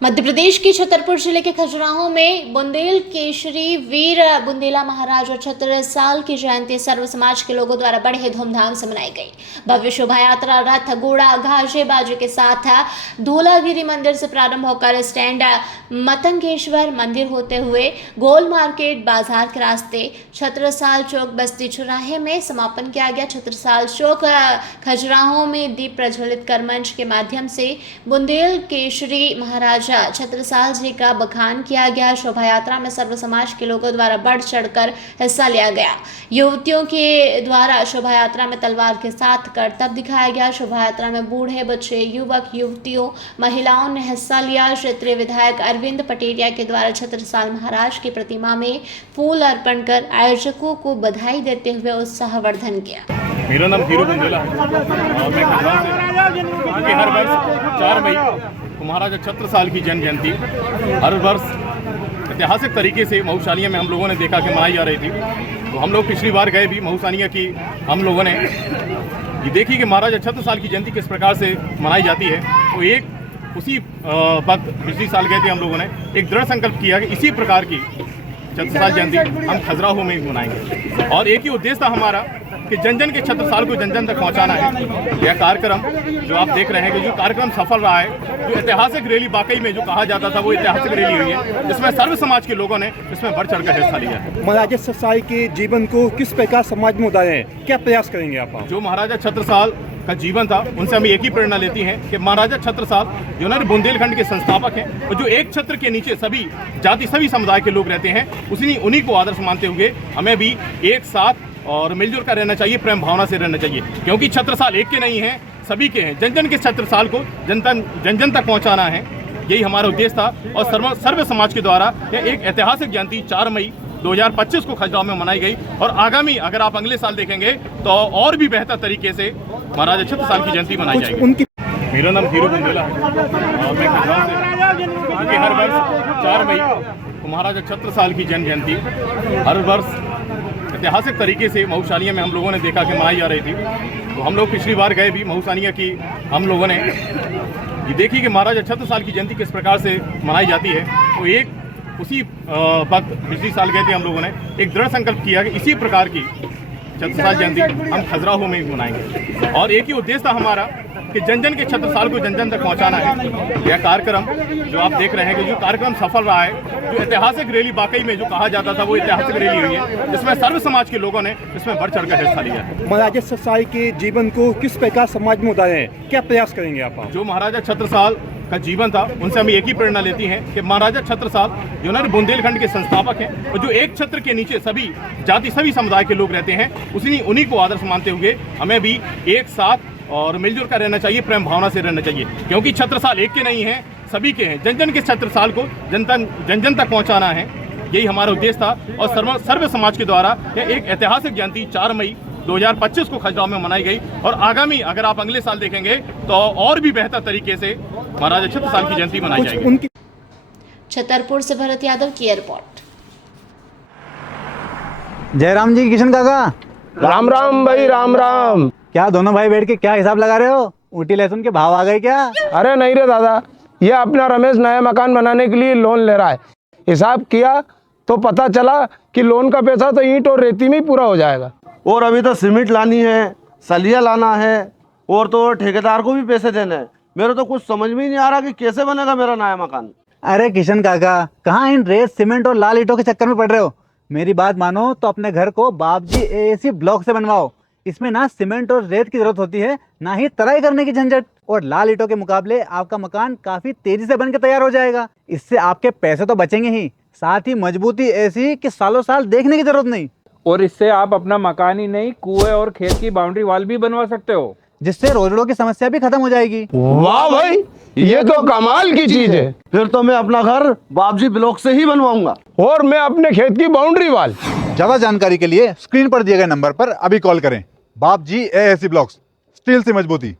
मध्य प्रदेश के छतरपुर जिले के खजुराहो में बुंदेल केशरी वीर बुंदेला महाराज और 36 साल की जयंती सर्व समाज के लोगों द्वारा बड़े धूमधाम से मनाई गई। भव्य शोभा यात्रा रथ घोड़ा घाजे बाजे के साथ धौलागिरी मंदिर से प्रारंभ होकर स्टैंड मतंगेश्वर मंदिर होते हुए गोल मार्केट बाजार के रास्ते छत्रसाल चौक बस्ती चौराहे में समापन किया गया। छत्रसाल चौक खजुराहो में दीप प्रज्वलित कर मंच के माध्यम से बुंदेल केशरी महाराज छत्रसाल जी का बखान किया गया। शोभा यात्रा में सर्व समाज के लोगों द्वारा बढ़ चढ़कर हिस्सा लिया गया। युवतियों के द्वारा शोभा यात्रा में तलवार के साथ करतब दिखाया गया। शोभा यात्रा में बूढ़े बच्चे युवक युवतियों महिलाओं ने हिस्सा लिया। क्षेत्रीय विधायक अरविंद पटेरिया के द्वारा छत्रसाल महाराज की प्रतिमा में फूल अर्पण कर आयोजकों को बधाई देते हुए उत्साहवर्धन किया। मेरा नाम हीरो बुंदेला है और मैं खजुराहो से हर वर्ष 4 मई महाराजा छत्रसाल की जन्म जयंती हर वर्ष ऐतिहासिक तरीके से मऊसानिया में हम लोगों ने देखा कि मनाई जा रही थी। तो हम लोग पिछली बार गए भी मऊसानिया की, हम लोगों ने ये देखी कि महाराजा छत्रसाल की जयंती किस प्रकार से मनाई जाती है। तो एक उसी वक्त पिछली साल गए थे, हम लोगों ने एक दृढ़ संकल्प किया कि इसी प्रकार की छत्रसाल जयंती हम खजुराहो में भी मनाएंगे और एक ही उद्देश्य था हमारा कि जन जन के छत्रसाल को जन जन तक पहुंचाना है। यह कार्यक्रम जो आप देख रहे हैं कि जो कार्यक्रम सफल रहा है, जो ऐतिहासिक रैली वाकई में जो कहा जाता था वो ऐतिहासिक रैली हुई है, जिसमें सर्व समाज के लोगों ने इसमें बढ़ चढ़कर हिस्सा लिया है। महाराजा छत्रसाल के जीवन को किस प्रकार समाज में उतारें, क्या प्रयास करेंगे आप? जो महाराजा छत्रसाल का जीवन था उनसे हम एक ही प्रेरणा लेती हैं कि महाराजा छत्रसाल जो ना बुंदेलखंड के संस्थापक हैं और जो एक छत्र के नीचे सभी जाति सभी समुदाय के लोग रहते हैं, उन्हीं को आदर्श मानते हुए हमें भी एक साथ और मिलजुल कर रहना चाहिए, प्रेम भावना से रहना चाहिए, क्योंकि छत्रसाल एक के नहीं हैं, सभी के हैं। जन जन के छत्रसाल को जन जन तक पहुंचाना है, यही हमारा उद्देश्य था। और सर्व समाज के द्वारा यह एक ऐतिहासिक जयंती 4 मई 2025 को खजुराहो में मनाई गई और आगामी अगर आप अगले साल देखेंगे तो और भी बेहतर तरीके से महाराजा छत्रसाल की जयंती मनाई जाएगी। मेरा नाम हीरो बुंदेला है और मैं खजुराहो से हर वर्ष 4 मई महाराजा छत्रसाल की जन्म जयंती हर वर्ष ऐतिहासिक तरीके से मऊसानिया में हम लोगों ने देखा कि मनाई जा रही थी। तो हम लोग पिछली बार गए भी मऊसानिया की, हम लोगों ने ये देखी कि महाराजा छत्रसाल की जयंती किस प्रकार से मनाई जाती है। तो एक उसी वक्त पिछली साल गए थे, हम लोगों ने एक दृढ़ संकल्प किया कि इसी प्रकार की छत्रसाल जयंती हम खजुराहो में भी मनाएंगे और एक ही उद्देश्य था हमारा कि जन जन के छत्रसाल को जन जन तक पहुंचाना है। यह कार्यक्रम जो आप देख रहे हैं कि जो कार्यक्रम सफल रहा है, जो ऐतिहासिक रैली वाकई में जो कहा जाता था वो ऐतिहासिक रैली हुई है, जिसमें सर्व समाज के लोगों ने इसमें बढ़ चढ़कर हिस्सा लिया है। महाराजा छत्रसाल के जीवन को किस प्रकार समाज में उतारें, क्या प्रयास करेंगे आप? जो महाराजा छत्रसाल का जीवन था उनसे हम एक ही प्रेरणा लेती हैं कि महाराजा छत्रसाल जो ना बुंदेलखंड के संस्थापक हैं और जो एक छत्र के नीचे सभी जाति सभी समुदाय के लोग रहते हैं, उन्हीं को आदर्श मानते हुए हमें भी एक साथ और मिलजुल कर रहना चाहिए, प्रेम भावना से रहना चाहिए, क्योंकि छत्रसाल एक के नहीं हैं, सभी के हैं। जन जन के छत्रसाल को जन जन तक पहुंचाना है, यही हमारा उद्देश्य था। और सर्व समाज के द्वारा यह एक ऐतिहासिक जयंती 4 मई 2025 को खजुराहो में मनाई गई और आगामी अगर आप अगले साल देखेंगे तो और भी बेहतर तरीके से महाराजा छत्रसाल की जयंती मनाई जाएगी। छतरपुर से भरत यादव की रिपोर्ट। जयराम जी, किशन काका, राम राम भाई, राम राम। क्या दोनों भाई बैठ के क्या हिसाब लगा रहे हो? ऊटी लहसुन के भाव आ गए क्या? अरे नहीं रे दादा, ये अपना रमेश नया मकान बनाने के लिए लोन ले रहा है। हिसाब किया तो पता चला कि लोन का पैसा तो ईंट और रेती में ही पूरा हो जाएगा। और अभी तो सीमेंट लानी है, सलिया लाना है और तो ठेकेदार को भी पैसे देने हैं। मेरे तो कुछ समझ में ही नहीं आ रहा कि कैसे बनेगा मेरा नया मकान। अरे किशन काका, कहाँ इन रेत सीमेंट और लाल ईंटों के चक्कर में पड़ रहे हो? मेरी बात मानो तो अपने घर को बाबजी एएसी ब्लॉक से बनवाओ। इसमें ना सीमेंट और रेत की जरूरत होती है, ना ही तराई करने की झंझट, और लाल ईंटों के मुकाबले आपका मकान काफी तेजी से बनकर तैयार हो जाएगा। इससे आपके पैसे तो बचेंगे ही, साथ ही मजबूती ऐसी कि सालों साल देखने की जरूरत नहीं। और इससे आप अपना मकान ही नहीं, कुएं और खेत की बाउंड्री वॉल भी बनवा सकते हो, जिससे रोजड़ों की समस्या भी खत्म हो जाएगी। वाह भाई, ये तो कमाल की चीज है। फिर तो मैं अपना घर बाबजी ब्लॉक से ही बनवाऊंगा और मैं अपने खेत की बाउंड्री वाल। ज्यादा जानकारी के लिए स्क्रीन पर दिए गए नंबर पर अभी कॉल करें। बाबजी एएसी ब्लॉक्स, स्टील से मजबूती।